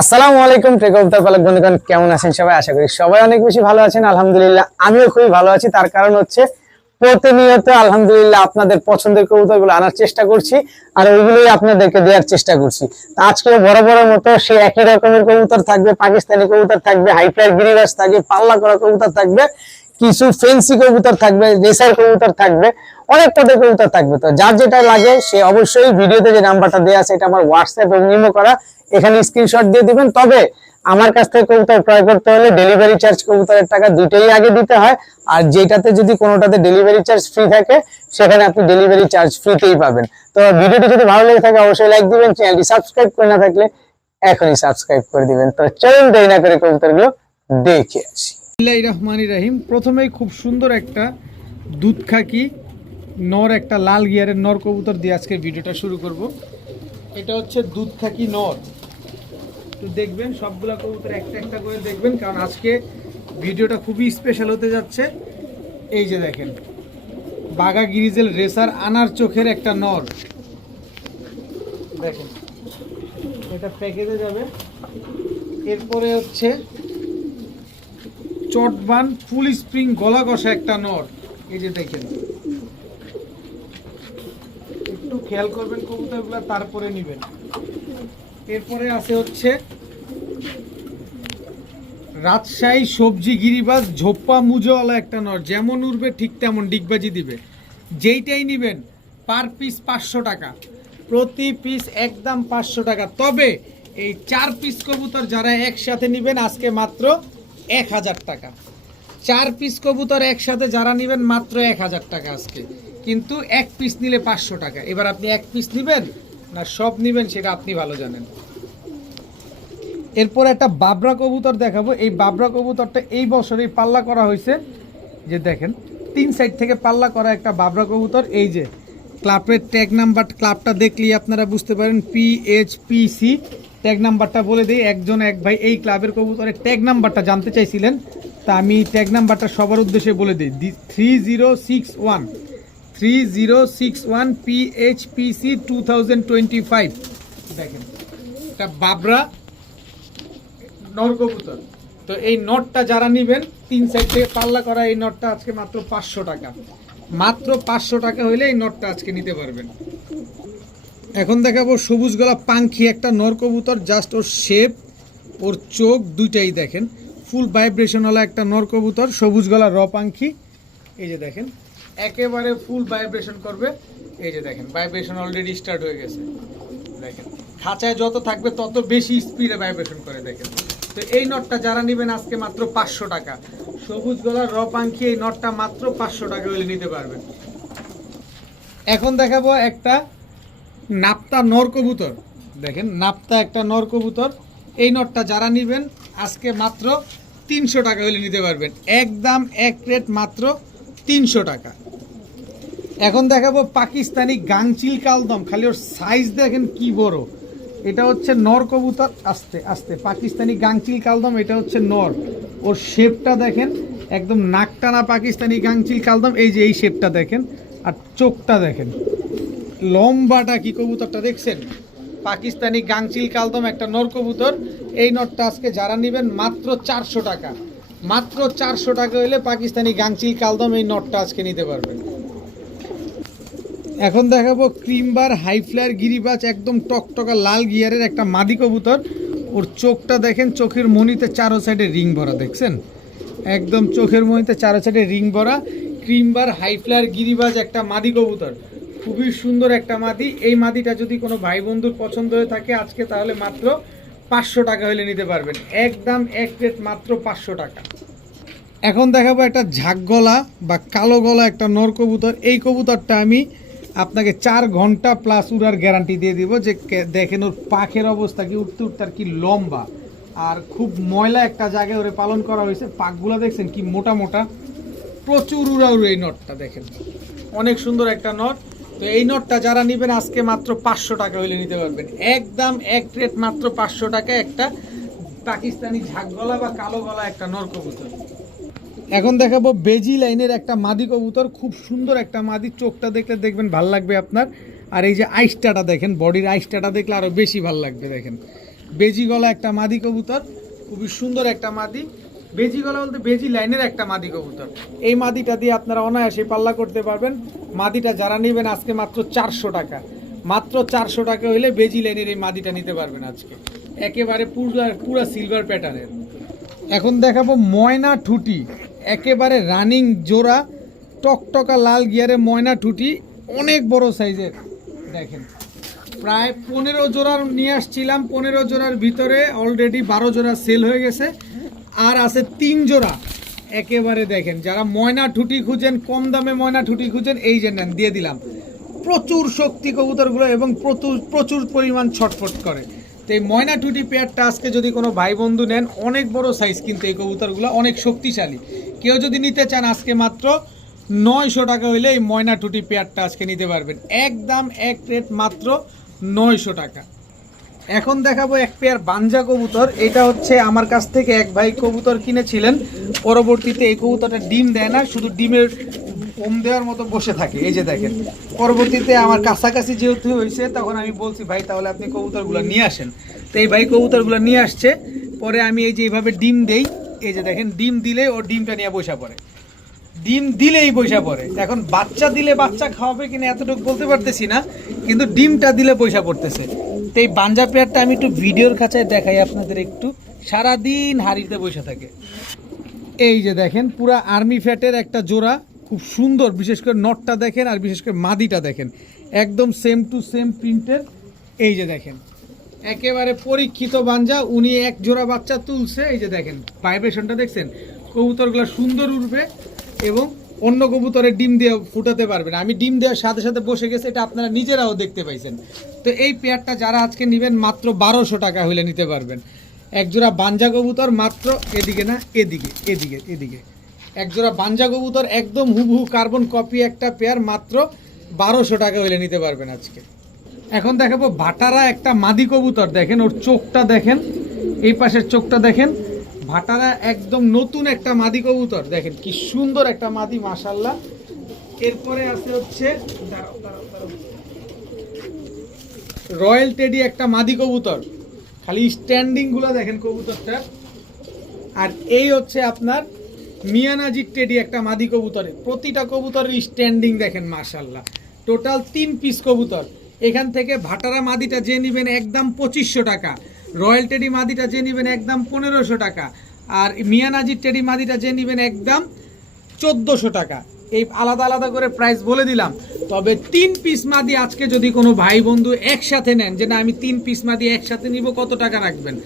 আসসালামু আলাইকুম টেকআউটার পালক বন্ধুগণ, কেমন আছেন সবাই? আশা করি সবাই অনেক বেশি ভালো আছেন। আলহামদুলিল্লাহ, আমিও খুবই ভালো আছি। তার কারণ হচ্ছে প্রতিনিয়ত আলহামদুলিল্লাহ আপনাদের পছন্দের কবুতরগুলো আনার চেষ্টা করছি আর ওইগুলোই আপনাদেরকে দেওয়ার চেষ্টা করছি। তো আজকে বড় বড় মতো সে একই রকমের কবুতর থাকবে, পাকিস্তানি কবুতর থাকবে, হাইফ্লাইট গিরিবাস থাকবে, পাল্লা করা কবুতর থাকবে, কিছু ফেন্সি কবুতর থাকবে, রেসার কবুতর থাকবে, অনেক পদের কবুতর থাকবে। তো যার যেটা লাগে সে অবশ্যই ভিডিওতে যে নাম্বারটা দেওয়া আছে, এটা আমার হোয়াটসঅ্যাপ এবং ইমো করা। এখানে স্ক্রিনশট দিয়ে দিবেন। তবে আমার কাছ থেকে কবুতর ক্রয় করতে হলে ডেলিভারি চার্জ কবুতরের টাকা দুটোই আগে দিতে হয়। আর যেটাতে যদি কোনোটাতে ডেলিভারি চার্জ ফ্রি থাকে, সেখানে আপনি ডেলিভারি চার্জ ফ্রিতেই পাবেন। তো ভিডিওটি যদি ভালো লেগে থাকে, অবশ্যই লাইক দিবেন চ্যানেলটি সাবস্ক্রাইব করে না থাকলে এখনই সাবস্ক্রাইব করে দিবেন। তো চলুন দেরি না করে কবুতরগুলো দেখে আসি। রহমানির রহিম। প্রথমেই খুব সুন্দর একটা দুধ খাকি নর, একটা লাল গিয়ারের নর কবুতর দিয়ে আজকে ভিডিওটা শুরু করব। এটা হচ্ছে দুধ খাকি নর। তো দেখবেন, সবগুলা কবুতর একটা একটা করে দেখবেন, কারণ আজকে ভিডিওটা খুবই স্পেশাল হতে যাচ্ছে। এই যে দেখেন বাগা গিরিজেল রেসার আনার চোখের একটা নর। দেখেন, এটা প্যাকেজে যাবে। এরপরে হচ্ছে চটবান ফুল স্প্রিং গলা কষা একটা নর। এই যে দেখেন, একটু খেয়াল করবেন কবুতরগুলো, তারপরে নেবেন। এরপরে আছে হচ্ছে রাজশাহী সবজি গিরিবাজ ঝোপ্পা মুজোওয়ালা একটা নর, যেমন উঠবে ঠিক তেমন ডিগবাজি দিবে। যেইটাই নেবেন, পার পিস পাঁচশো টাকা। প্রতি পিস একদম পাঁচশো টাকা। তবে এই চার পিস কবুতর যারা একসাথে নেবেন, আজকে মাত্র এক হাজার টাকা। চার পিস কবুতর একসাথে যারা নেবেন, মাত্র এক হাজার টাকা আজকে। কিন্তু এক পিস নিলে পাঁচশো টাকা। এবার আপনি এক পিস নেবেন না, সব নেবেন সেটা আপনি ভালো জানেন। এরপর একটা বাবরা কবুতর দেখাবো। এই বাবরা কবুতরটা এই বছরেই পাল্লা করা হয়েছে। যে দেখেন, তিন সাইড থেকে পাল্লা করা একটা বাবরা কবুতর। এই যে ক্লাবের ট্যাগ নাম্বার ক্লাবটা দেখলেই আপনারা বুঝতে পারেন P H P C tag নাম্বারটা বলে দিই, একজন এক ভাই এই ক্লাবের কবুতরের ট্যাগ নাম্বারটা জানতে চাইছিলেন। তা আমি ট্যাগ নাম্বারটা সবার উদ্দেশ্যে বলে দিই three zero six one three zero six one P H P C two thousand twenty five দেখেন এটা বাবরা নর কবুতর তো এই নটটা যারা নেবেন তিন সাইড থেকে পাল্লা করা এই নটটা আজকে মাত্র পাঁচশো টাকা। মাত্র পাঁচশো টাকা হইলে এই নটটা আজকে নিতে পারবেন। এখন দেখাবো সবুজ গলা পাঙ্খি একটা নর কবুতর জাস্ট ওর শেপ ওর চোখ দুইটাই দেখেন। ফুল ভাইব্রেশনওয়ালা একটা নর কবুতর সবুজ গলা র পাঙ্খি। এই যে দেখেন একেবারে ফুল ভাইব্রেশন করবে। এই যে দেখেন ভাইব্রেশন অলরেডি স্টার্ট হয়ে গেছে। দেখেন, খাঁচায় যত থাকবে তত বেশি স্পিডে ভাইব্রেশন করে, দেখেন। তো এই নটটা যারা নেবেন আজকে মাত্র পাঁচশো টাকা। সবুজ গলার র পাঙ্খি এই নটটা মাত্র পাঁচশো টাকা হলে নিতে পারবেন। এখন দেখাবো একটা নাপ্তা নর কবুতর। দেখেন, নাপ্তা একটা নর কবুতর। এই নটটা যারা নেবেন আজকে মাত্র তিনশো টাকা হলে নিতে পারবেন। একদম এক রেট মাত্র তিনশো টাকা। এখন দেখাবো পাকিস্তানি গাংচিল কালদম। খালি ওর সাইজ দেখেন কি বড়। এটা হচ্ছে নর কবুতর। আস্তে আস্তে। পাকিস্তানি গাংচিল কালদম, এটা হচ্ছে নর। ওর শেপটা দেখেন, একদম নাকটানা পাকিস্তানি গাংচিল কালদম। এই যে এই শেপটা দেখেন, আর চোখটা দেখেন। লম্বাটা কি কবুতরটা দেখছেন? পাকিস্তানি গাংচিল কালদম, একটা নর কবুতর। এই নটটা আজকে যারা নেবেন মাত্র চারশো টাকা। মাত্র চারশো টাকা হলে পাকিস্তানি গাংচিল কালদম এই নটটা আজকে নিতে পারবেন এখন দেখাবো ক্রিমবার হাইফ্লায়ার গিরিবাজ একদম টকটকা লাল গিয়ারের একটা মাদি কবুতর। ওর চোখটা দেখেন, চোখের মনিতে চারো সাইডে রিং ভরা, দেখছেন? একদম চোখের মনিতে চারো সাইডে রিং ভরা ক্রিমবার হাইফ্লায়ার গিরিবাজ একটা মাদি কবুতর। খুবই সুন্দর একটা মাদি। এই মাদিটা যদি কোনো ভাই বন্ধুর পছন্দ হয়ে থাকে আজকে তাহলে মাত্র পাঁচশো টাকা হলে নিতে পারবেন। একদম এক প্লেট মাত্র পাঁচশো টাকা। এখন দেখাবো একটা ঝাঁক গলা বা কালো গলা একটা নর কবুতর। এই কবুতরটা আমি আপনাকে চার ঘণ্টা প্লাস উড়ার গ্যারান্টি দিয়ে দিব যে দেখেন ওর পাখের অবস্থা কি, উঠতে উঠতে আর কি লম্বা। আর খুব ময়লা একটা জায়গায় ওরে পালন করা হয়েছে। পাকগুলো দেখছেন কি মোটা মোটা। প্রচুর উড়াউড়ু এই নটটা দেখেন। অনেক সুন্দর একটা নট। তো এই নটটা যারা নেবেন, আজকে মাত্র পাঁচশো টাকা হলে নিতে পারবেন। একদম এক রেট মাত্র পাঁচশো টাকা একটা পাকিস্তানি ঝাঁক গলা বা কালো গলা একটা নর কবুতর। এখন দেখাবো বেজি লাইনের একটা মাদি কবুতর, খুব সুন্দর একটা মাদি, চোখটা দেখলে দেখবেন ভালো লাগবে আপনার। আর এই যে আইসটাটা দেখেন, বডির আইসটাটা দেখলে আরও বেশি ভালো লাগবে দেখেন। বেজি গলা একটা মাদি কবুতর, খুবই সুন্দর একটা মাদি। বেজি গলা বলতে বেজি লাইনের একটা মাদি কবুতর। এই মাদিটা দিয়ে আপনারা অনায়াসে পাল্লা করতে পারবেন। মাদিটা যারা নেবেন আজকে মাত্র চারশো টাকা। মাত্র চারশো টাকা হলে বেজি লাইনের এই মাদিটা নিতে পারবেন আজকে। একেবারে পুরা পুরা সিলভার প্যাটার্নের এখন দেখাবো ময়না ঠুটি। একেবারে রানিং জোড়া, টকটকা লাল গিয়ারে ময়না ঠুটি। অনেক বড় সাইজের। দেখেন, প্রায় পনেরো জোড়ার নিয়ে আসছিলাম। পনেরো জোড়ার ভিতরে অলরেডি বারো জোড়া সেল হয়ে গেছে। আর আছে তিন জোড়া। একেবারে দেখেন, যারা ময়না ঠুটি খুঁজেন, কম দামে ময়না ঠুটি খুঁজেন, এই যে নেন, দিয়ে দিলাম। প্রচুর শক্তি কবুতরগুলো এবং প্রচুর প্রচুর পরিমাণ ছটফট করে। তো এই ময়না টুটি পেয়ারটা আজকে যদি কোনো ভাই বন্ধু নেন, অনেক বড় সাইজ কিন্তু এই কবুতরগুলো, অনেক শক্তিশালী। কেউ যদি নিতে চান আজকে মাত্র নয়শো টাকা হইলে এই ময়না টুটি পেয়ারটা আজকে নিতে পারবেন। একদম এক রেট মাত্র নয়শো টাকা। এখন দেখাবো এক পেয়ার বাঞ্জা কবুতর। এটা হচ্ছে আমার কাছ থেকে এক ভাই কবুতর কিনেছিলেন। পরবর্তীতে এই কবুতরটা ডিম দেয় না, শুধু ডিমের ওম দেওয়ার মতো বসে থাকে। এই যে দেখেন, পরবর্তীতে আমার কাছাকাছি যেহেতু হয়েছে, তখন আমি বলছি, ভাই, তাহলে আপনি কবুতরগুলো নিয়ে আসেন। তো এই ভাই কবুতরগুলো নিয়ে আসছে। পরে আমি এই যে এইভাবে ডিম দেই, এই যে দেখেন, ডিম দিলে ও ডিমটা নিয়ে বসা পড়ে। ডিম দিলেই পয়সা পড়ে। এখন বাচ্চা দিলে বাচ্চা খাওয়াবে কিনা এতটুকু বলতে পারতেছি না, কিন্তু ডিমটা দিলে পয়সা পড়তেছে। তো এই বাঞ্জা পেয়ারটা আমি একটু ভিডিওর কাছে দেখাই আপনাদের একটু। সারাদিন হাড়িতে বসে থাকে। এই যে দেখেন, পুরা আর্মি ফ্যাটের একটা জোড়া। খুব সুন্দর, বিশেষ করে নটটা দেখেন আর বিশেষ করে মাদিটা দেখেন। একদম সেম টু সেম প্রিন্টের এই যে দেখেন, একেবারে পরীক্ষিত বাঞ্জা। উনি এক জোড়া বাচ্চা তুলছে। এই যে দেখেন ভাইব্রেশনটা দেখছেন? কবুতরগুলো সুন্দর উঠবে এবং অন্য কবুতরের ডিম দিয়ে ফুটাতে পারবেন আমি ডিম দেওয়ার সাথে সাথে বসে গেছে, এটা আপনারা নিজেরাও দেখতে পাইছেন। তো এই পেয়ারটা যারা আজকে নেবেন, মাত্র বারোশো টাকা হলে নিতে পারবেন। একজোড়া বাঞ্জা কবুতর মাত্র এদিকে না, এদিকে এদিকে এদিকে। একজোড়া বাঞ্জা কবুতর একদম হুবহু কার্বন কপি একটা পেয়ার, মাত্র বারোশো টাকা হলে নিতে পারবেন আজকে। এখন দেখাবো ভাটারা একটা মাদি কবুতর, দেখেন ওর চোখটা দেখেন, এই পাশের চোখটা দেখেন। ভাটারা একদম নতুন একটা মাদি কবুতর। দেখেন কি সুন্দর একটা মাদি মাশাল্লাহ এরপরে আছে হচ্ছে। রয়্যাল টেডি একটা মাদি কবুতর। খালি স্ট্যান্ডিংগুলো দেখেন কবুতরটা আর এই হচ্ছে আপনার মিয়ানাজির টেডি একটা মাদি কবুতরের। প্রতিটা কবুতরের স্ট্যান্ডিং দেখেন মাশাল্লাহ টোটাল তিন পিস কবুতর। এখান থেকে ভাটারা মাদিটা যে নেবেন একদম পঁচিশশো টাকা। রয়্যাল টেডি মাদিটা যে নেবেন একদম পনেরোশো টাকা। আর মিয়ানাজির টেডি মাদিটা যে নেবেন একদম চোদ্দোশো টাকা। এই আলাদা আলাদা করে প্রাইস বলে দিলাম। তবে তিন পিস মাদি আজকে যদি কোনো ভাই বন্ধু একসাথে নেন, যে না, আমি তিন পিস মাদি একসাথে নিব, কত টাকা রাখবেন?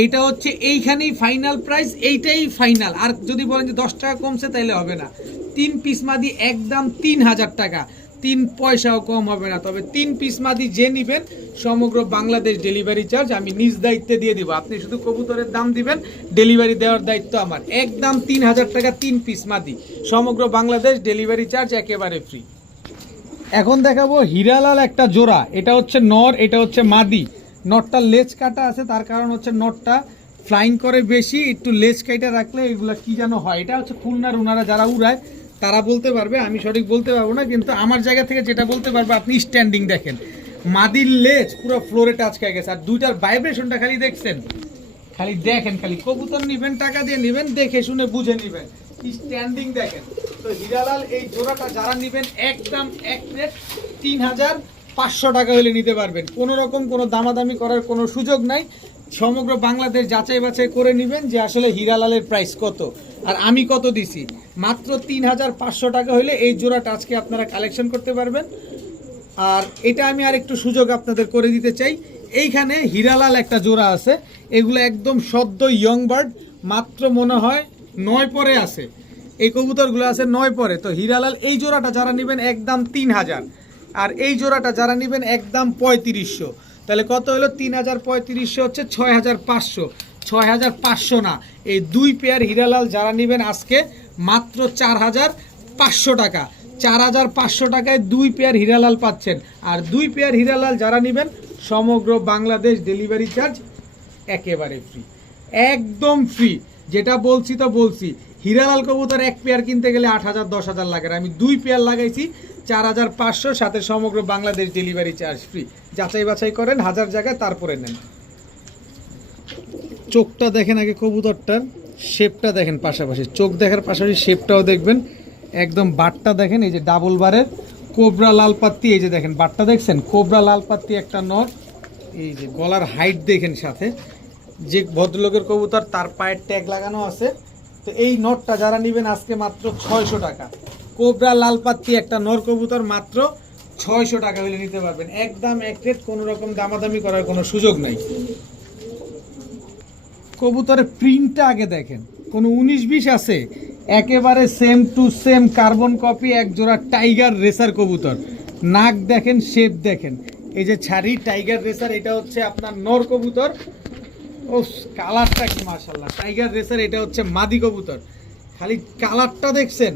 এইটা হচ্ছে এইখানেই ফাইনাল প্রাইস এইটাই ফাইনাল আর যদি বলেন যে দশ টাকা কমছে, তাইলে হবে না। তিন পিস মাদি একদম তিন হাজার টাকা। তিন পয়সাও কম হবে না। তবে তিন পিস মাদি যে নিবেন, সমগ্র বাংলাদেশ ডেলিভারি চার্জ আমি নিজ দায়িত্বে দিয়ে দিব। আপনি শুধু কবুতরের দাম দিবেন ডেলিভারি দেওয়ার দায়িত্ব আমার। একদম তিন হাজার টাকা তিন পিস মাদি। সমগ্র বাংলাদেশ ডেলিভারি চার্জ একেবারে ফ্রি এখন দেখাবো হিরালাল একটা জোড়া। এটা হচ্ছে নর, এটা হচ্ছে মাদি। নটটা লেজ কাটা আছে, তার কারণ হচ্ছে নটটা ফ্লাইং করে বেশি। একটু লেজ কাইটা রাখলে এগুলা কি যেন হয়। এটা হচ্ছে খুলনার উনারা যারা উড়ায় তারা বলতে পারবে, আমি সঠিক বলতে পারব না, কিন্তু আমার জায়গা থেকে যেটা বলতে পারব, আপনি স্ট্যান্ডিং দেখেন। মাদির লেজ পুরো ফ্লোরে টাচ খেয়ে গেছে, আর দুইটার ভাইব্রেশনটা খালি দেখছেন। খালি দেখেন, খালি কবুতর নিবেন, টাকা দিয়ে নিবেন, দেখে শুনে বুঝে নিবেন। স্ট্যান্ডিং দেখেন। তো হিরালাল, এই জোড়াটা যারা নিবেন, একদম এক প্লেট তিন হাজার পাঁচশো টাকা হলে নিতে পারবেন। কোনো রকম কোনো দামাদামি করার কোনো সুযোগ নাই। সমগ্র বাংলাদেশ যাচাই বাছাই করে নেবেন যে আসলে হীরালালের প্রাইস কত। আর আমি কত দিছি? মাত্র তিন হাজার পাঁচশো টাকা হলে এই জোড়াটা আজকে আপনারা কালেকশন করতে পারবেন। আর এটা আমি আর একটু সুযোগ আপনাদের করে দিতে চাই। এইখানে হীরালাল একটা জোড়া আছে। এগুলো একদম সদ্য ইয়ং বার্ড মাত্র মনে হয় নয় পরে আছে। এই কবুতরগুলো আছে নয় পরে। তো হীরালাল এই জোড়াটা যারা নেবেন একদম তিন হাজার আর এই জোড়াটা যারা নেবেন একদম পঁয়ত্রিশশো। তাহলে কত হলো? তিন হাজার পঁয়ত্রিশশো হচ্ছে ছয় হাজার পাঁচশো। ছয় হাজার পাঁচশো না, এই দুই পেয়ার হীরালাল যারা নেবেন আজকে, মাত্র চার হাজার পাঁচশো টাকা। চার হাজার পাঁচশো টাকায় দুই পেয়ার হীরালাল পাচ্ছেন। আর দুই পেয়ার হীরালাল যারা নেবেন, সমগ্র বাংলাদেশ ডেলিভারি চার্জ একেবারে ফ্রি একদম ফ্রি যেটা বলছি তো বলছি। হীরালাল কবুতর এক পেয়ার কিনতে গেলে আট হাজার, দশ হাজার লাগে আমি দুই পেয়ার লাগাইছি। চার হাজার পাঁচশো, সাথে সমগ্র বাংলাদেশ ডেলিভারি চার্জ ফ্রি যাচাই বাছাই করেন, হাজার জায়গায় তারপরে নেন। চোখটা দেখেন আগে কবুতরটার শেপটা দেখেন পাশাপাশি। চোখ দেখার পাশাপাশি শেপটাও দেখবেন। একদম বাটটা দেখেন, এই যে ডাবল বারের। কোবরা লাল পাত্তি, এই যে দেখেন বাটটা দেখছেন? কোবরা লাল পাত্তি একটা নট এই যে গলার হাইট দেখেন সাথে। যে ভদ্রলোকের কবুতর, তার পায়ের ট্যাগ লাগানো আছে। তো এই নটটা যারা নেবেন আজকে মাত্র ছয়শো টাকা। কোবরা লাল পাত্তি একটা নর কবুতর মাত্র ছয়শো টাকা হলে নিতে পারবেন। একদম এক রেট, কোনো রকম দামাদামি করার কোনো সুযোগ নাই। কবুতরের প্রিন্টটা আগে দেখেন। কোনো উনিশ বিশ আছে, একেবারে same to same carbon copy এক জোড়া টাইগার রেসার কবুতর। নাক দেখেন শেপ দেখেন। এই যে ছাড়ি টাইগার রেসার এটা হচ্ছে আপনার নর কবুতর। ও কালারটা কি মাশাল্লাহ টাইগার রেসার এটা হচ্ছে মাদি কবুতর। খালি কালারটা দেখছেন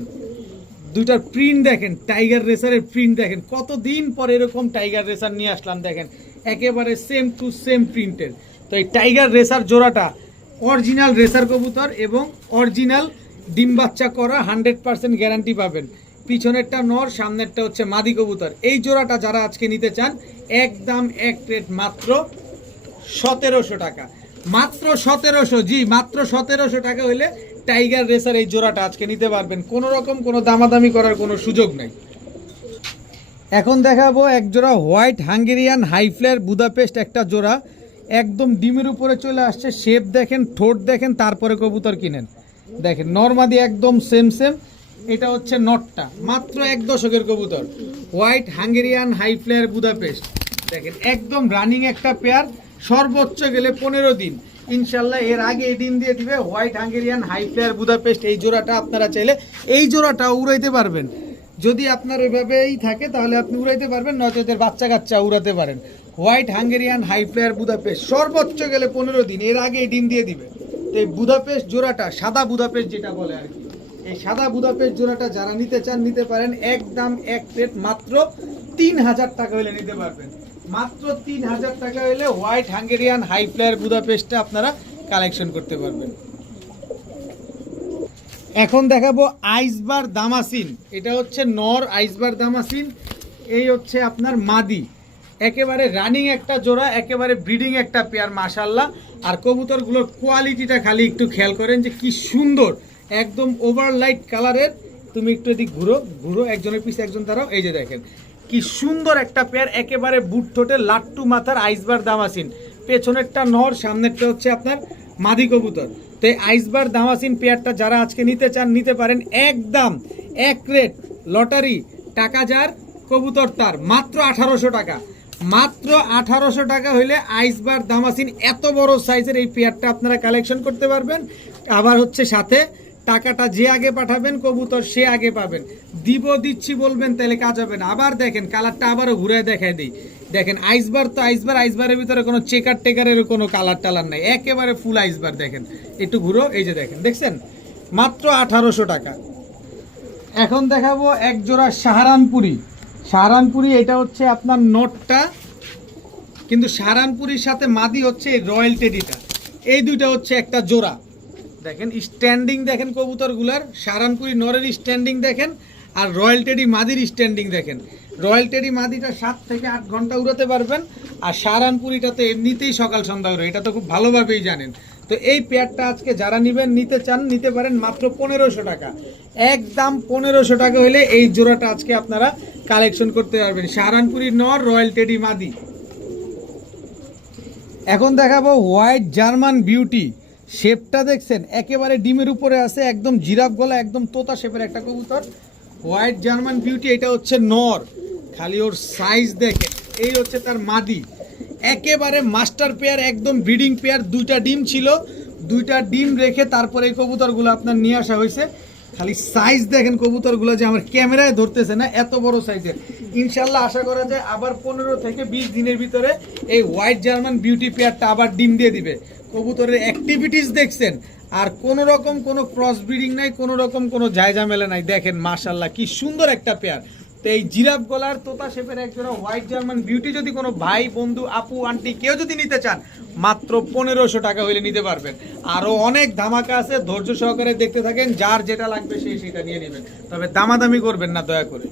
দুইটার প্রিন্ট দেখেন টাইগার রেসারের প্রিন্ট দেখেন। কতদিন পর এরকম টাইগার রেসার নিয়ে আসলাম দেখেন। একেবারে সেম টু সেম প্রিন্টের তো এই টাইগার রেসার জোড়াটা অরিজিনাল রেসার কবুতর এবং অরিজিনাল ডিম বাচ্চা করা হান্ড্রেড পার্সেন্ট গ্যারান্টি পাবেন। পিছনেরটা নর, সামনেরটা হচ্ছে মাদি কবুতর। এই জোড়াটা যারা আজকে নিতে চান, একদম এক রেট মাত্র সতেরোশো টাকা। মাত্র সতেরোশো, জি, মাত্র সতেরোশো টাকা হলে টাইগার রেসার এই জোড়াটা আজকে নিতে পারবেন। কোনো রকম কোনো দামাদামি করার কোনো সুযোগ নেই। এখন দেখাবো এক জোড়া হোয়াইট হাঙ্গেরিয়ান হাইফ্লেয়ার বুদাপেস্ট একটা জোড়া। একদম ডিমের উপরে চলে আসছে, শেপ দেখেন, ঠোঁট দেখেন, তারপরে কবুতর কিনেন। দেখেন, নর্মাদি একদম সেম সেম এটা হচ্ছে নটটা, মাত্র এক দশকের কবুতর। White Hungarian highflyer Budapest. দেখেন, একদম রানিং একটা পেয়ার সর্বোচ্চ গেলে পনেরো দিন। ইনশাল্লাহ এর আগে এই দিয়ে দিবে হোয়াইট হাঙ্গেরিয়ান হাইফ্লেয়ার বুদাপেস্ট। এই জোড়াটা আপনারা চাইলে এই জোড়াটা উড়াইতে পারবেন। যদি আপনার ওইভাবেই থাকে, তাহলে আপনি উড়াইতে পারবেন, নয়তো এদের বাচ্চা কাচ্চা উড়াতে পারেন। White Hungarian high flyer Budapest সর্বোচ্চ গেলে পনেরো দিন, এর আগে এই দিয়ে দিবে। তো এই বুদাপেস্ট জোড়াটা, সাদা বুদাপেস্ট যেটা বলে আর কি, এই সাদা বুদাপেস্ট জোড়াটা যারা নিতে চান, নিতে পারেন। একদম এক প্লেট মাত্র তিন হাজার টাকা হলে নিতে পারবেন। মাত্র তিন হাজার টাকা হলে হোয়াইট হাঙ্গেরিয়ান হাই প্লেয়ার বুদাপেস্টটা আপনারা কালেকশন করতে পারবেন। এখন দেখাবো আইসবার দামাসিন এটা হচ্ছে নর আইসবার দামাসিন এই হচ্ছে আপনার মাদি। একেবারে রানিং একটা জোড়া, একেবারে ব্রিডিং একটা পেয়ার মাশাল্লাহ আর কবুতরগুলোর কোয়ালিটিটা খালি একটু খেয়াল করেন যে কি সুন্দর, একদম ওভারলাইট কালারের তুমি একটু এদিক ঘুরো ঘুরো, একজনের পিছে একজন তারাও এই যে দেখেন। কি সুন্দর একটা পেয়ার একেবারে বুট ঠোঁটে লাট্টু মাথার আইসবার দামাসিন। পেছনেরটা নর, সামনেরটা হচ্ছে আপনার মাদি কবুতর। তো এই আইসবার দামাসিন পেয়ারটা যারা আজকে নিতে চান, নিতে পারেন একদম এক রেট লটারি টাকা যার কবুতর তার, মাত্র আঠারোশো টাকা। মাত্র আঠারোশো টাকা হইলে আইসবার দামাসিন এত বড় সাইজের এই পেয়ারটা আপনারা কালেকশন করতে পারবেন। আবার হচ্ছে সাথে টাকাটা যে আগে পাঠাবেন, কবুতর সে আগে পাবেন। দিব, দিচ্ছি বলবেন, তাহলে কাজ হবে না। আবার দেখেন, কালারটা আবারও ঘুরে দেখায় দিই। দেখেন আইসবার তো আইসবার আইসবারের ভিতরে কোনো চেকার টেকারের কোনো কালার টালার নাই। একেবারে ফুল আইসবার দেখেন। একটু ঘুরো, এই যে দেখেন, দেখছেন? মাত্র আঠারোশো টাকা। এখন দেখাবো এক জোড়া সাহারানপুরি। সাহারানপুরি, এটা হচ্ছে আপনার নোটটা। কিন্তু সাহারানপুরির সাথে মাদি হচ্ছে রয়্যাল টেডিটা। এই দুইটা হচ্ছে একটা জোড়া। দেখেন স্ট্যান্ডিং দেখেন কবুতরগুলার, সারানপুরি নরের স্ট্যান্ডিং দেখেন আর রয়্যাল টেডি মাদির স্ট্যান্ডিং দেখেন। রয়্যাল টেডি মাদিটা সাত থেকে আট ঘণ্টা উড়াতে পারবেন আর সাহারানপুরিটা তো এমনিতেই সকাল সন্ধ্যা উড়ে এটা তো খুব ভালোভাবেই জানেন। তো এই পেয়ারটা আজকে যারা নেবেন, নিতে চান, নিতে পারেন মাত্র পনেরোশো টাকা। একদম পনেরোশো টাকা হলে এই জোড়াটা আজকে আপনারা কালেকশন করতে পারবেন। সাহারানপুরি নর, রয়্যাল টেডি মাদি। এখন দেখাবো হোয়াইট জার্মান বিউটি শেপটা দেখছেন, একেবারে ডিমের উপরে আছে, একদম জিরাফ গলা, একদম তোতা শেপের একটা কবুতর। হোয়াইট জার্মান বিউটি এটা হচ্ছে নর, খালি ওর সাইজ দেখে। এই হচ্ছে তার মাদি। একেবারে মাস্টার পেয়ার একদম ব্রিডিং পেয়ার দুইটা ডিম ছিল। দুইটা ডিম রেখে তারপরে এই কবুতরগুলো আপনার নিয়ে আসা হয়েছে। খালি সাইজ দেখেন কবুতরগুলো যে আমার ক্যামেরায় ধরতেছে না, এত বড় সাইজের ইনশাল্লাহ আশা করা যায় আবার পনেরো থেকে বিশ দিনের ভিতরে এই হোয়াইট জার্মান বিউটি পেয়ারটা আবার ডিম দিয়ে দিবে। কবুতরের অ্যাক্টিভিটিস দেখছেন, আর কোন রকম কোনো ক্রস ব্রিডিং নাই, কোনো রকম কোনো জায়জামেলা নাই। দেখেন, মাশাল্লাহ, কি সুন্দর একটা পেয়ার তো এই জিরাফ গলার তোতা শেপের একজোড়া হোয়াইট জার্মান বিউটি যদি কোনো ভাই, বন্ধু, আপু আন্টি কেউ যদি নিতে চান, মাত্র পনেরোশো টাকা হইলে নিতে পারবেন। আরও অনেক ধামাকা আছে, ধৈর্য সহকারে দেখতে থাকেন, যার যেটা লাগবে সেই সেটা নিয়ে নেবেন। তবে দামাদামি করবেন না, দয়া করে।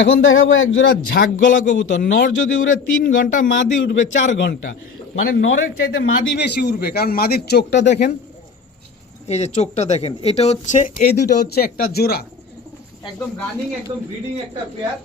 এখন দেখাবো এক জোড়া ঝাঁক গলা কবুতর। নর যদি উড়ে তিন ঘণ্টা, মাদি উঠবে চার ঘণ্টা। মানে নরের চাইতে মাদি বেশি উঠবে কারণ মাদির চোখটা দেখেন, এই যে চোখটা দেখেন, এটা হচ্ছে, এই দুটো হচ্ছে একটা জোড়া। একদম রানিং একদম ব্রিডিং একটা পেয়ার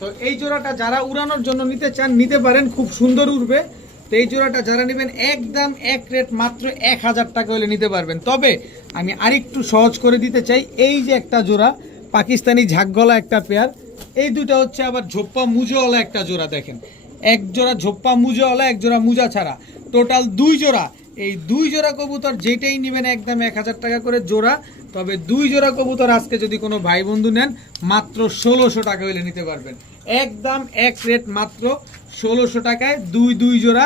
তো এই জোড়াটা যারা উড়ানোর জন্য নিতে চান, নিতে পারেন, খুব সুন্দর উড়বে। তো এই জোড়াটা যারা নেবেন, একদম এক রেট মাত্র এক হাজার টাকা হলে নিতে পারবেন। তবে আমি আরেকটু সহজ করে দিতে চাই, এই যে একটা জোড়া, পাকিস্তানি ঝাকগলা একটা পেয়ার এই দুটো হচ্ছে আবার ঝোপ্পা মুজোওয়ালা একটা জোড়া, দেখেন। এক জোড়া ঝোপ্পা মুজোওয়ালা এক জোড়া মুজা ছাড়া। টোটাল দুই জোড়া। এই দুই জোড়া কবুতর যেটাই নেবেন একদম এক হাজার টাকা করে জোড়া, তবে দুই জোড়া কবুতর আজকে যদি কোনো ভাই বন্ধু নেন, মাত্র ষোলোশো টাকা হলে নিতে পারবেন। একদম এক রেট মাত্র ষোলোশো টাকায় দুই দুই জোড়া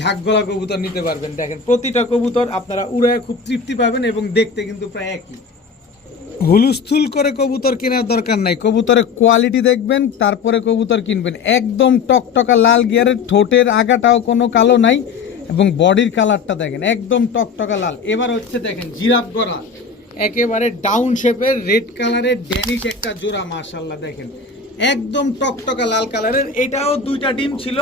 ঝাকগলা কবুতর নিতে পারবেন। দেখেন, প্রতিটা কবুতর আপনারা উড়ায় খুব তৃপ্তি পাবেন এবং দেখতে কিন্তু প্রায় একই। হুলুস্থুল করে কবুতর কেনার দরকার নাই। কবুতরের কোয়ালিটি দেখবেন, তারপরে কবুতর কিনবেন। একদম টকটকা লাল গিয়ারের, ঠোঁটের আগাটাও কোনো কালো নাই। এবং বডির কালারটা দেখেন, একদম টকটকা লাল। এবার হচ্ছে দেখেন, জিরাফ গড়া। একেবারে ডাউন শেপের রেড কালারের ড্যানিশ একটা জোড়া মার্শাল্লাহ দেখেন। একদম টকটকা লাল কালারের। এটাও দুইটা ডিম ছিল,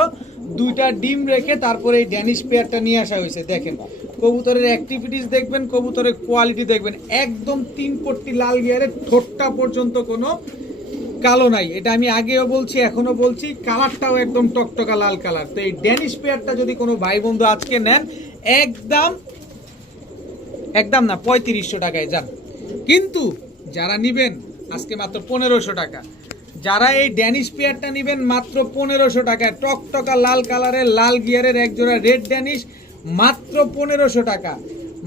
দুইটা ডিম রেখে তারপরে এই ড্যানিশ পেয়ারটা নিয়ে আসা হয়েছে, দেখেন। কবুতরের অ্যাক্টিভিটিস দেখবেন, কবুতরের কোয়ালিটি দেখবেন। একদম তিন পট্টি লাল গিয়ারের ঠোঁটটা পর্যন্ত কোনো কালো নাই। এটা আমি আগেও বলছি এখনও বলছি, কালারটাও একদম টকটকা লাল কালার। তো এই ড্যানিশ পেয়ারটা যদি কোনো ভাই বন্ধু আজকে নেন, একদম একদম না, পঁয়ত্রিশশো টাকায় যান। কিন্তু যারা নিবেন, আজকে মাত্র পনেরোশো টাকা। যারা এই ড্যানিশ পেয়ারটা নেবেন, মাত্র পনেরোশো টাকায়। টকটকা লাল কালারের, লাল গিয়ারের এক জোড়া রেড ড্যানিশ মাত্র পনেরোশো টাকা।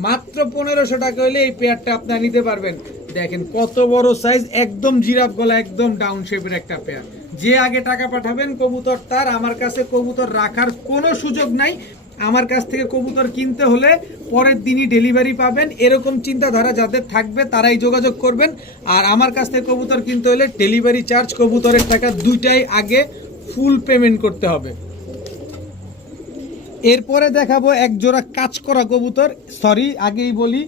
মাত্র পনেরোশো টাকা হলে এই পেয়ারটা আপনারা নিতে পারবেন। দেখেন কত বড় সাইজ একদম জিরাফ গলা, একদম ডাউন শেপের একটা পেয়ার যে আগে টাকা পাঠাবেন কবুতর, তার আমার কাছে কবুতর রাখার কোনো সুযোগ নাই। আমার কাছ থেকে কবুতর কিনতে হলে পরের দিনই ডেলিভারি পাবেন। এরকম চিন্তাধারা যাদের থাকবে, তারাই যোগাযোগ করবেন। আর আমার কাছ থেকে কবুতর কিনতে হলে ডেলিভারি চার্জ কবুতরের টাকা দুইটাই আগে ফুল পেমেন্ট করতে হবে। এরপরে দেখাবো এক জোড়া কাজ করা কবুতর। সরি আগেই বলি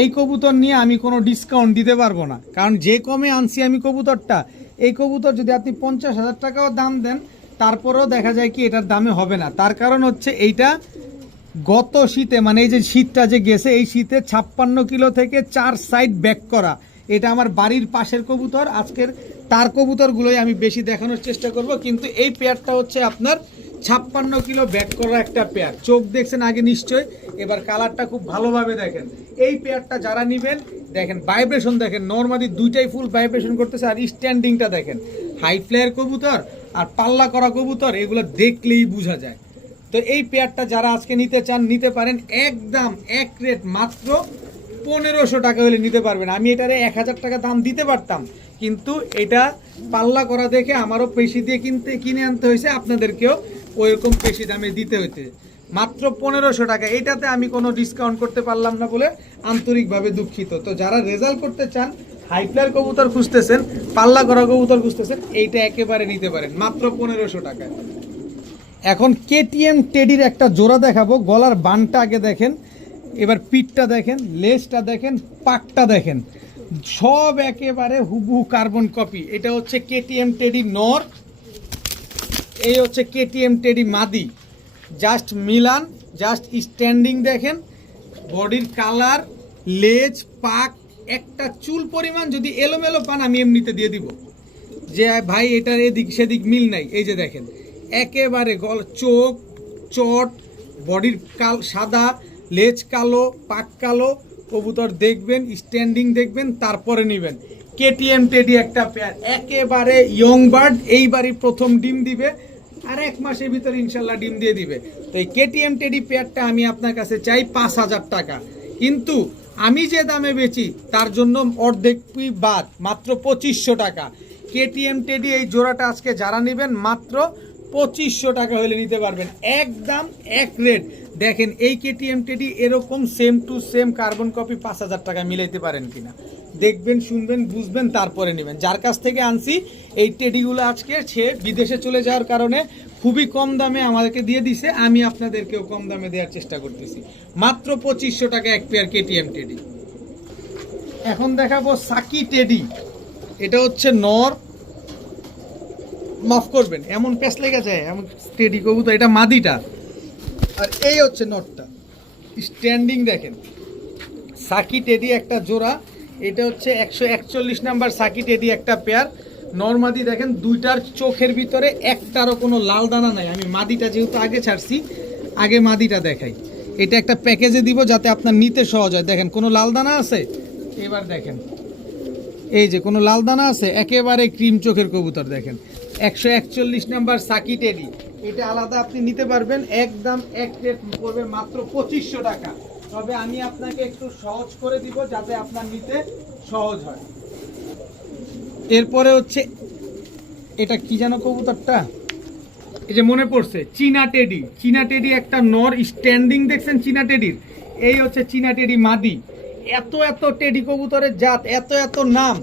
এই কবুতর নিয়ে আমি কোনো ডিসকাউন্ট দিতে পারব না। কারণ যে কমে আনছি আমি কবুতরটা, এই কবুতর যদি আপনি পঞ্চাশ হাজার টাকাও দাম দেন, তারপরেও দেখা যায় কি এটার দামে হবে না। তার কারণ হচ্ছে এইটা গত শীতে মানে এই যে শীতটা যে গেছে, এই শীতে ছাপ্পান্ন কিলো থেকে চার সাইড ব্যাক করা। এটা আমার বাড়ির পাশের কবুতর, আজকের তার কবুতরগুলোই আমি বেশি দেখানোর চেষ্টা করব। কিন্তু এই পেয়ারটা হচ্ছে আপনার ছাপ্পান্ন কিলো ব্যাট করা একটা পেয়ার। চোখ দেখছেন আগে নিশ্চয়, এবার কালারটা খুব ভালোভাবে দেখেন। এই পেয়ারটা যারা নিবেন, দেখেন ভাইব্রেশন দেখেন, নর্মালি দুইটাই ফুল ভাইব্রেশন করতেছে আর স্ট্যান্ডিংটা দেখেন। হাই ফ্লেয়ার কবুতর আর পাল্লা করা কবুতর, এগুলো দেখলেই বোঝা যায়। তো এই পেয়ারটা যারা আজকে নিতে চান, নিতে পারেন একদম এক রেট মাত্র পনেরোশো টাকা হলে নিতে পারবেন। আমি এটারে এক হাজার টাকা দাম দিতে পারতাম, কিন্তু এটা পাল্লা করা দেখে আমারও পেশি দিয়ে কিনতে, কিনে আনতে হয়েছে। আপনাদেরকেও ওইরকম পেশি দামে দিতে হইতে। মাত্র পনেরোশো টাকা। এটাতে আমি কোনো ডিসকাউন্ট করতে পারলাম না বলে আন্তরিকভাবে দুঃখিত। তো যারা রেজাল্ট করতে চান হাইপ্লার কবুতর খুঁজতেছেন, পাল্লা করা কবুতর খুঁজতেছেন, এইটা একেবারে নিতে পারেন। মাত্র পনেরোশো টাকায়। এখন কেটিএম টেডির একটা জোড়া দেখাবো। গলার বানটা আগে দেখেন, এবার পিঠটা দেখেন, লেজটা দেখেন পাকটা দেখেন। সব একেবারে হুবহু কার্বন কপি এটা হচ্ছে কেটিএম টেডি নর। এই হচ্ছে কেটিএম টেডি মাদি। জাস্ট মিলান, জাস্ট স্ট্যান্ডিং দেখেন। বডির কালার, লেজ, পাক, একটা চুল পরিমাণ যদি এলোমেলো পান, আমি এমনিতে দিয়ে দিব। যে ভাই, এটার এদিক সেদিক মিল নাই। এই যে দেখেন, একেবারে গল চোখ, চট, বডির কাল সাদা, লেজ কালো, পাক কালো। কবুতর দেখবেন, স্ট্যান্ডিং দেখবেন, তারপরে নেবেন। কেটিএম টেডি একটা পেয়ার একেবারে ইয়ং বার্ড এইবারই প্রথম ডিম দিবে। আর এক মাসের ভিতরে ইনশাল্লাহ ডিম দিয়ে দিবে। তো এই কেটিএম টেডি পেয়ারটা আমি আপনার কাছে চাই পাঁচ হাজার টাকা। কিন্তু আমি যে দামে বেচি, তার জন্য অর্ধেক বাদ, মাত্র পঁচিশশো টাকা। কেটিএম টেডি এই জোড়াটা আজকে যারা নেবেন, মাত্র পঁচিশশো টাকা হলে নিতে পারবেন। একদম এক রেট। দেখেন এই কেটিএম টেডি এরকম same to same carbon copy পাঁচ হাজার টাকা মিলাইতে পারেন কিনা। দেখবেন, শুনবেন, বুঝবেন, তারপরে নেবেন। যার কাছ থেকে আনছি, এই টেডিগুলো আজকে সে বিদেশে চলে যাওয়ার কারণে খুবই কম দামে আমাদেরকে দিয়ে দিছে। আমি আপনাদেরকেও কম দামে দেওয়ার চেষ্টা করতেছি। মাত্র পঁচিশশো টাকা এক পেয়ার কেটিএম টেডি এখন দেখাবো সাকি টেডি এটা হচ্ছে নর। মাফ করবেন, এমন প্যাস লেগে যায়, এমন স্টেডি কবুতর, এটা মাদিটা। আর এই হচ্ছে নটটা স্ট্যান্ডিং দেখেন। সাকি টেডি একটা জোড়া। এটা হচ্ছে একশো একচল্লিশ নাম্বার সাকি টেডি একটা পেয়ার নর্মাদি দেখেন, দুইটার চোখের ভিতরে একটারও কোনো লাল দানা নাই। আমি মাদিটা যেহেতু আগে ছাড়ছি, আগে মাদিটা দেখাই। এটা একটা প্যাকেজে দিব যাতে আপনার নিতে সহজ হয়। দেখেন, কোনো লাল দানা আছে? এবার দেখেন। এই যে, কোনো লাল দানা আছে? একেবারে ক্রিম চোখের কবুতর দেখেন। একশো একচল্লিশ নাম্বার সাকি টেডি এটা আলাদা আপনি নিতে পারবেন। একদম এক রেট পড়বে মাত্র পঁচিশশো টাকা। তবে আমি আপনাকে একটু সহজ করে দিব যাতে আপনার নিতে সহজ হয়। এরপরে হচ্ছে, এটা কি জানো কবুতরটা? এই যে মনে পড়ছে, চীনা টেডি। চীনা টেডি একটা নর স্ট্যান্ডিং দেখছেন চীনা টেডির? এই হচ্ছে চীনা টেডি মাদি। এত এত টেডি কবুতরের জাত, এত এত নাম।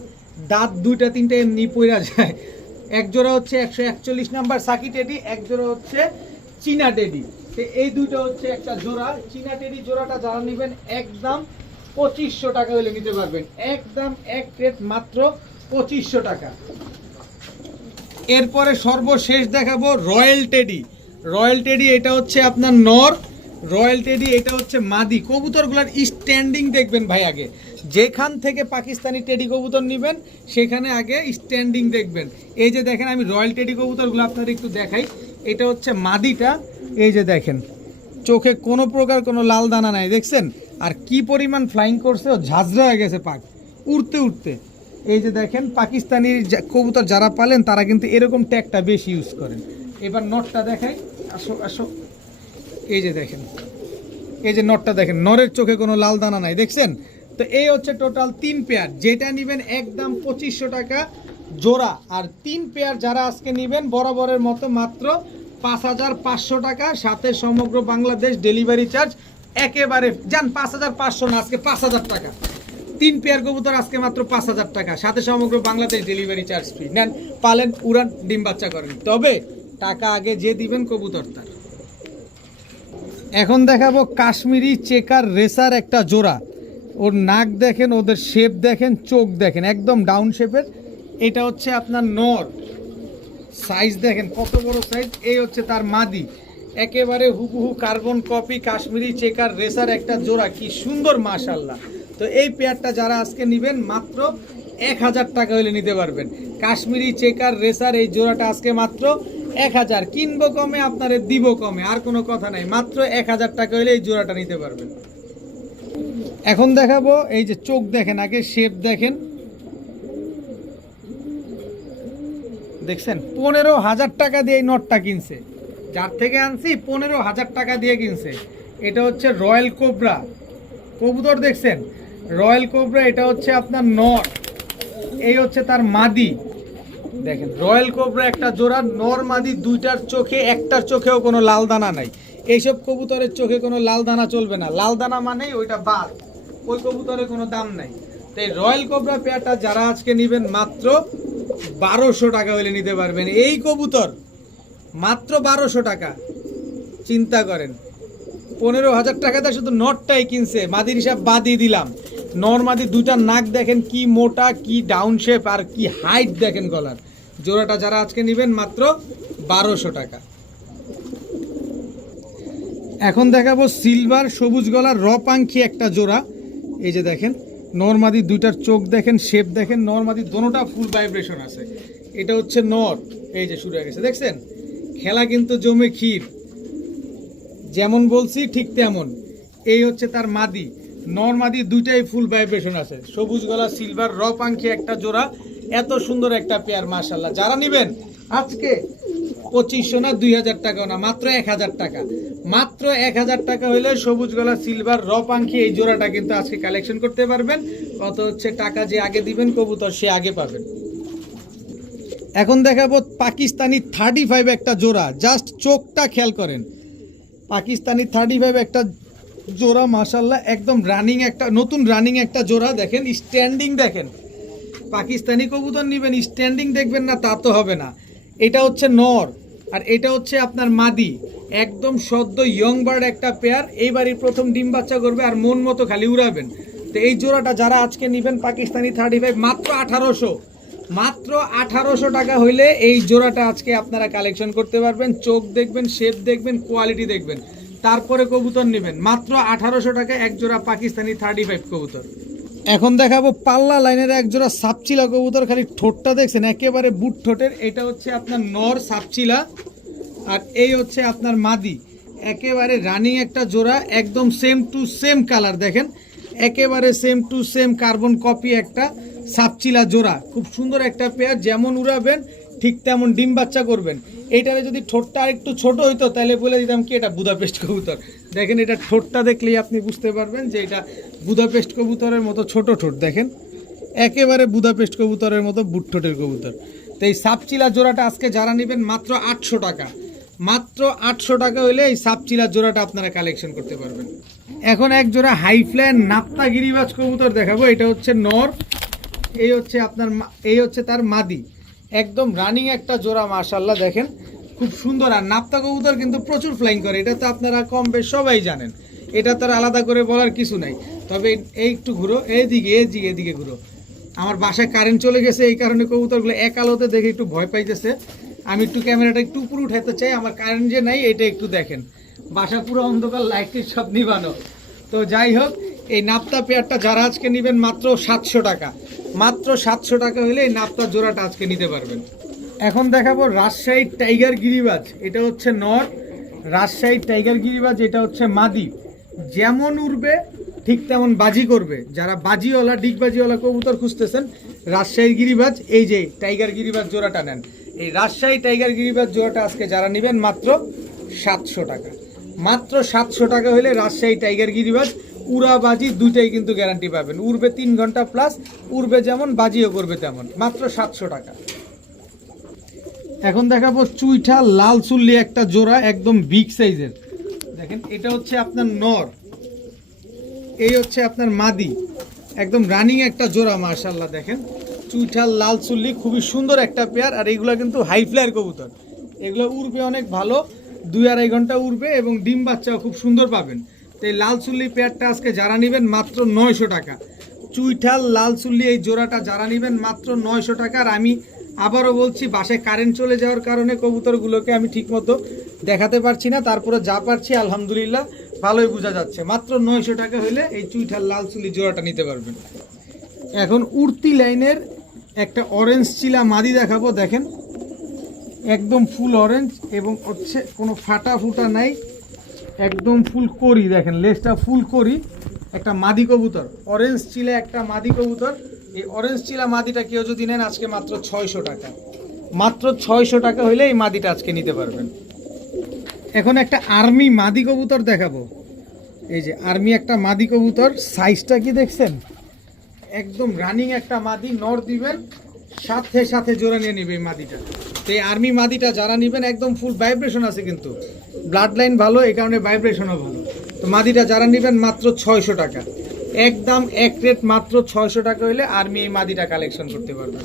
দাঁত দুইটা তিনটে এমনি পইরা যায়। এক জোড়া হচ্ছে একশো একচল্লিশ নাম্বার সাকি টেডি এক জোড়া হচ্ছে চীনা টেডি। এই দুইটা হচ্ছে একটা জোড়া। চীনা টেডি জোড়াটা যারা নেবেন, একদম পঁচিশশো টাকা হলে নিতে পারবেন। একদম এক প্লেট মাত্র পঁচিশশো টাকা। এরপরে সর্বশেষ দেখাবো রয়্যাল টেডি। রয়্যাল টেডি এটা হচ্ছে আপনার নর। রয়্যাল টেডি এটা হচ্ছে মাদি। কবুতরগুলোর স্ট্যান্ডিং দেখবেন ভাই আগে। যেখান থেকে পাকিস্তানি টেডি কবুতর নেবেন, সেখানে আগে স্ট্যান্ডিং দেখবেন। এই যে দেখেন আমি রয়্যাল টেডি কবুতরগুলো আপনাদের একটু দেখাই। এটা হচ্ছে মাদিটা। এই যে দেখেন, চোখে কোনো প্রকার কোনো লাল দানা নাই, দেখছেন? আর কি পরিমাণ ফ্লাইং করছে, ও ঝাঁঝরা হয়ে গেছে পাক, উড়তে উড়তে। এই যে দেখেন পাকিস্তানি কবুতর যারা পালেন, তারা কিন্তু এরকম ট্যাগটা বেশি ইউজ করেন। এবার নটটা দেখাই, আসো আসো। এই যে দেখেন, এই যে নটটা দেখেন নরের চোখে কোনো লাল দানা নাই, দেখছেন? তো এই হচ্ছে টোটাল তিন পেয়ার যেটা নেবেন একদম পঁচিশশো টাকা জোড়া। আর তিন পেয়ার যারা আজকে নেবেন, বরাবরের মতো মাত্র পাঁচ হাজার পাঁচশো টাকা, সাথে সমগ্র বাংলাদেশ ডেলিভারি চার্জ একেবারে যান পাঁচ হাজার পাঁচশো না, আজকে পাঁচ হাজার টাকা। তিন পেয়ার কবুতর আজকে মাত্র পাঁচ হাজার টাকা, সাথে সমগ্র বাংলাদেশ ডেলিভারি চার্জ ফ্রি। নেন, পালেন, উড়ান, ডিম বাচ্চা করেন। তবে টাকা আগে যে দিবেন কবুতর তার। এখন দেখাবো কাশ্মীরি চেকার রেসার একটা জোড়া। ওর নাক দেখেন, ওদের শেপ দেখেন, চোখ দেখেন, একদম ডাউন শেপের এটা হচ্ছে আপনার নর। সাইজ দেখেন, কত বড় সাইজ এই হচ্ছে তার মাদি। একেবারে হুবহু carbon copy Kashmiri checker racer একটা জোড়া। কি সুন্দর মাশাল্লাহ তো এই পেয়ারটা যারা আজকে নেবেন, মাত্র এক হাজার টাকা হলে নিতে পারবেন। কাশ্মীরি চেকার রেসার এই জোড়াটা আজকে মাত্র এক হাজার। কিনবো কমে, আপনারে দিব কমে, আর কোনো কথা নাই। মাত্র এক হাজার টাকা হলে এই জোড়াটা নিতে পারবেন। এখন দেখাবো, এই যে চোখ দেখেন, আগে শেপ দেখেন। দেখছেন? পনেরো হাজার টাকা দিয়ে এই নটটা কিনছে। যার থেকে আনছি, পনেরো হাজার টাকা দিয়ে কিনছে। এটা হচ্ছে রয়্যাল কোবরা। কবুতর দেখছেন? রয়্যাল কোবরা, এটা হচ্ছে আপনার নর। এই হচ্ছে তার মাদি। দেখেন, রয়্যাল কোবরা একটা জোড়া, নর মাদি দুইটার চোখে, একটার চোখেও কোনো লাল দানা নাই। এইসব কবুতরের চোখে কোনো লাল দানা চলবে না। লাল দানা মানেই ওইটা বাদ ওই কবুতরের কোনো দাম নাই। তো এই রয়্যাল কোবরা পেয়ারটা যারা আজকে নেবেন মাত্র বারোশো টাকা হলে নিতে পারবেন। এই কবুতর মাত্র বারোশো টাকা। চিন্তা করেন। পনেরো হাজার টাকাতে শুধু নটটাই কিনছে। মাদির হিসাব বাদই দিলাম। নর মাদি দুইটা নাক দেখেন কি মোটা, কি ডাউন শেপ আর কি হাইট দেখেন গলার। জোড়াটা যারা আজকে নেবেন মাত্র বারোশো টাকা। এখন দেখাবো সিলভার সবুজ গলার রপাঙ্খি একটা জোড়া। এই যে দেখেন নর্মাদি দুইটার চোখ দেখেন শেপ দেখেন, নর্মাদি দোনোটা ফুল ভাইব্রেশন আছে। এটা হচ্ছে নর, এই যে শুরু হয়ে গেছে, দেখছেন? খেলা কিন্তু জমে ক্ষীর। যেমন বলছি, ঠিক তেমন। এই হচ্ছে তার মাদি। নর মাদি দুইটাই ফুল ভাইব্রেশন আছে। সবুজ গলা সিলভার র পাঙ্খি একটা জোড়া। এত সুন্দর একটা পেয়ার মাশাল্লাহ যারা নেবেন, আজকে পঁচিশশো না দুই হাজার টাকাও না, মাত্র এক হাজার টাকা। মাত্র এক হাজার টাকা হলে সবুজ গলা সিলভার র পাঙ্খি এই জোড়াটা কিন্তু আজকে কালেকশন করতে পারবেন। কত হচ্ছে টাকা যে আগে দিবেন, কবুতর সে আগে পাবেন। এখন দেখাবো পাকিস্তানি থার্টি ফাইভ একটা জোড়া জাস্ট চোখটা খেয়াল করেন। পাকিস্তানি থার্টি ফাইভ একটা জোড়া মাসাল্লাহ একদম রানিং একটা, নতুন রানিং একটা জোড়া, দেখেন স্ট্যান্ডিং দেখেন। পাকিস্তানি কবুতর নেবেন স্ট্যান্ডিং দেখবেন না, তা তো হবে না। এটা হচ্ছে নর। আর এটা হচ্ছে আপনার মাদি। একদম সদ্য ইয়ং বার্ড একটা পেয়ার এইবারই প্রথম ডিম বাচ্চা করবে আর মন মতো খালি উড়াবেন। তো এই জোড়াটা যারা আজকে নেবেন পাকিস্তানি থার্টি ফাইভ মাত্র আঠারোশো। মাত্র আঠারোশো টাকা হইলে এই জোড়াটা আজকে আপনারা কালেকশন করতে পারবেন। চোখ দেখবেন শেপ দেখবেন কোয়ালিটি দেখবেন। তারপরে কবুতর নেবেন। মাত্র আঠারোশো টাকা এক জোড়া পাকিস্তানি থার্টি ফাইভ কবুতর। এখন দেখাবো পাল্লা লাইনের একজোড়া সাপচিলা কবুতর। খালি ঠোঁটটা দেখছেন, একেবারে বুট ঠোঁটের। এটা হচ্ছে আপনার নর সাপচিলা, আর এই হচ্ছে আপনার মাদি। একেবারে রানিং একটা জোড়া, একদম সেম টু সেম কালার দেখেন। একেবারে same to same carbon copy একটা সাপচিলা জোড়া। খুব সুন্দর একটা পেয়ার যেমন উড়াবেন ঠিক তেমন ডিম বাচ্চা করবেন। এইটারে যদি ঠোঁটটা একটু ছোট হইতো, তাহলে বলে দিতাম কি এটা বুদাপেস্ট কবুতর। দেখেন, এটা ঠোঁটটা দেখলেই আপনি বুঝতে পারবেন যে এটা বুদাপেস্ট কবুতরের মতো ছোট ঠোঁট, দেখেন। একেবারে বুদাপেস্ট কবুতরের মতো বুট ঠোঁটের কবুতর। তো এই সাপচিলা জোড়াটা আজকে যারা নেবেন, মাত্র আটশো টাকা। মাত্র আটশো টাকা হলে এই সাপচিলা জোড়াটা আপনারা কালেকশন করতে পারবেন। এখন এক জোড়া হাই ফ্ল্যান নাপ্তা গিরিবাজ কবুতর দেখাবো। এটা হচ্ছে নর, এই হচ্ছে আপনার এই হচ্ছে তার মাদি। একদম রানিং একটা জোড়া মাশাল্লাহ দেখেন। খুব সুন্দর। আর নাপ্তা কবুতর কিন্তু প্রচুর ফ্লাইং করে। এটা তো আপনারা কম বেশ সবাই জানেন। এটা তার আলাদা করে বলার কিছু নাই। তবে এই একটু ঘুরো। এইদিকে এইদিকে এদিকে ঘুরো। আমার বাসায় কারেন্ট চলে গেছে, এই কারণে কবুতরগুলো এক আলোতে দেখে একটু ভয় পাইতেছে। আমি একটু ক্যামেরাটা একটু উপরে উঠাতে চাই। আমার কারেন্ট যে নাই, এটা একটু দেখেন। বাসা পুরো অন্ধকার লাইটের সব নিবানো। তো যাই হোক, এই নাপ্তা পেয়ারটা যারা আজকে নেবেন মাত্র সাতশো টাকা। মাত্র সাতশো টাকা হলে এই নাপ্তা জোড়াটা আজকে নিতে পারবেন। এখন দেখাবো রাজশাহী টাইগার গিরিবাজ, এটা হচ্ছে নর। রাজশাহী টাইগার গিরিবাজ, এটা হচ্ছে মাদি। যেমন উড়বে, ঠিক তেমন বাজি করবে। যারা বাজিওয়ালা, ডিগবাজিওয়ালা কবুতর খুঁজতেছেন, রাজশাহী গিরিবাজ, এই যে টাইগার গিরিবাজ জোড়াটা নেন। এই রাজশাহী টাইগার গিরিবাজ জোড়াটা আজকে যারা নেবেন মাত্র সাতশো টাকা। মাত্র সাতশো টাকা হলে রাজশাহী টাইগার গিরিবাজ উড়াবাজি দুইটাই কিন্তু গ্যারান্টি পাবেন। উড়বে তিন ঘণ্টা প্লাস উড়বে যেমন, বাজিও করবে তেমন। মাত্র সাতশো টাকা। এখন দেখাবো চুইঠা লাল চুল্লি একটা জোড়া, একদম বিগ সাইজের দেখেন, এটা হচ্ছে আপনার নর। এই হচ্ছে আপনার মাদি। একদম রানিং একটা জোড়া মার্শাল্লাহ দেখেন। চুইঠাল লাল চুল্লি, খুবই সুন্দর একটা পেয়ার আর এগুলো কিন্তু হাই ফ্লায়ার কবুতর। এগুলো উড়বে অনেক ভালো, দুই আড়াই ঘণ্টা উড়বে এবং ডিম বাচ্চাও খুব সুন্দর পাবেন। তো এই লাল চুল্লি পেয়ারটা আজকে যারা নেবেন মাত্র নয়শো টাকা। চুইঠাল লাল চুল্লি এই জোড়াটা যারা নেবেন মাত্র নয়শো টাকা। আর আমি আবারও বলছি, বাসায় কারেন্ট চলে যাওয়ার কারণে কবুতরগুলোকে আমি ঠিকমতো দেখাতে পারছি না। তারপরে যা পারছি, আলহামদুলিল্লাহ, ভালোই বোঝা যাচ্ছে। মাত্র নয়শো টাকা হলে এই চুইঠাল লাল চুল্লি জোড়াটা নিতে পারবেন। এখন উড়তি লাইনের একটা অরেঞ্জ চিলা মাদি দেখাবো, দেখেন। একদম ফুল অরেঞ্জ এবং হচ্ছে কোনো ফাটা ফুটা নাই। একদম ফুল করি, দেখেন লেজটা ফুল করি, একটা মাদি কবুতর অরেঞ্জ চিলা একটা মাদি কবুতর, এই অরেঞ্জ চিলা মাদিটা কেউ যদি নেন আজকে মাত্র ছয়শো টাকা। মাত্র ছয়শো টাকা হইলে এই মাদিটা আজকে নিতে পারবেন। এখন একটা আর্মি মাদি কবুতর দেখাবো। এই যে আর্মি একটা মাদি কবুতর সাইজটা কি দেখছেন? একদম রানিং একটা মাদি, নর দিবেন সাথে সাথে জোরে নিয়ে নিবে এই মাদিটা। তো এই আর্মি মাদিটা যারা নিবেন, একদম ফুল ভাইব্রেশন আছে কিন্তু। ব্লাড লাইন ভালো, এই কারণে ভাইব্রেশনও ভালো। তো মাদিটা যারা নিবেন, মাত্র ছয়শো টাকা। একদম এক রেট মাত্র ছয়শো টাকা হলে আর্মি এই মাদিটা কালেকশন করতে পারবেন।